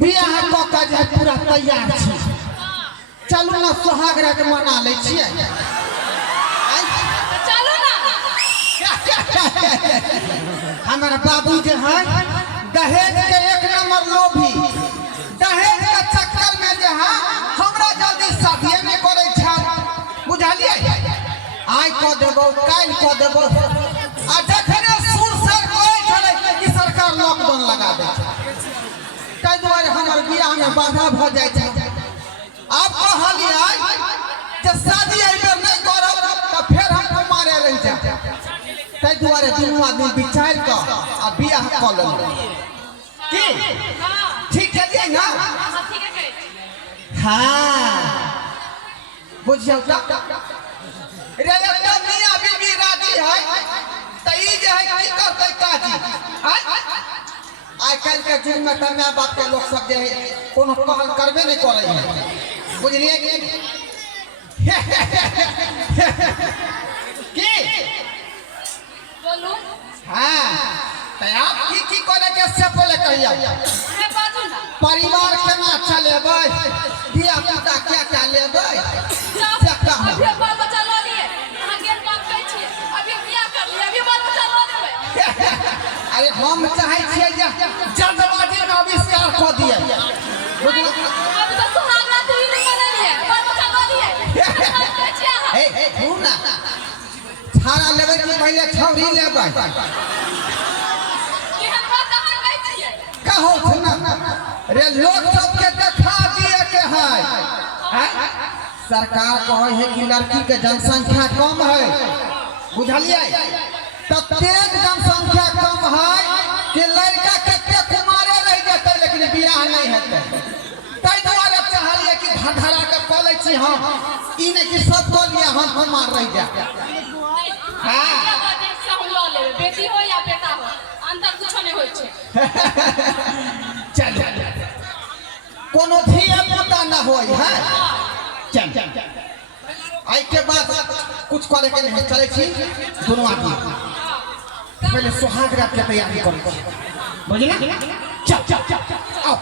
बियाह क के जे पूरा तैयार छी चलू ना सोहाग रात मना ले छियै चलो ना हमारे बाबू जे है दहेज के एक नंबर लोभी दहेज के चक्कर में जे है हमरा जल्दी शादी नहीं करे छ बुझलिए आइ क देबो काल क देबो आ जखने सुर सर कहै छले कि सरकार लॉकडाउन लगा दे ताहि दुआरे हमर बियाह में बाधा भ जाय छै अब कहलिए जे शादी एबे नहीं करब त फेर हम कुमारे रह जाब ताहि दुआरे दुनू आदमी विचार क आ बियाह क लेलहुँ की ठीक है ना ठीक है हाँ बुझियो रे एकटा मियां बीबी राजी है त ई जे है की करतै काजी आइ काल्हि के युग में त माय बाप के लोग सब जे है कोनो कहल करबे नहीं करे है बुझलिए की बोलू हाँ तो आप की करे के से पहले कहिया मैं बाजू ना परिवार केना चलेबै बियाह पुता क्या क्या लेबै से कहू अभी बाल बच्चा लो लिए अहाँ गेल बात कहै छी अभी बियाह कर लिए अभी बाल बच्चा लो लेबै अरे हम चाहे छियै जे जल्दबाजी में आविष्कार क दिए अभी तो सुहाग रात ही नहीं मनलिए बाल बच्चा लो लिए कहै छी अहाँ ए तू ना छाड़ा लेबै कि पहले छौरी लेबै केहन बात अहाँ कहै छियै कहो सुना रे लोग सबके देखा दिए के है सरकार कहे है कि लड़की के जनसंख्या कम है बुझलिए तब तेज जनसंख्या कम है कि लड़का कते कुमारे रह जाते लेकिन बियाह नहीं हेतै ताहि दुआरे चाहलिए कि धड़धड़ा के कऽ लै छी हम ई नहीं कि सब कऽ लिए हम कुमार रह जाए हाँ बेटी हो या बेटा हो अंतर कुछ नहीं होय छै चल कोनो धिया पुता न होय है चल आई के बाद कुछ करे के नहीं चले छी दोनों आदमी पहले सुहाग रात के तैयारी करो बुझलिए चल आओ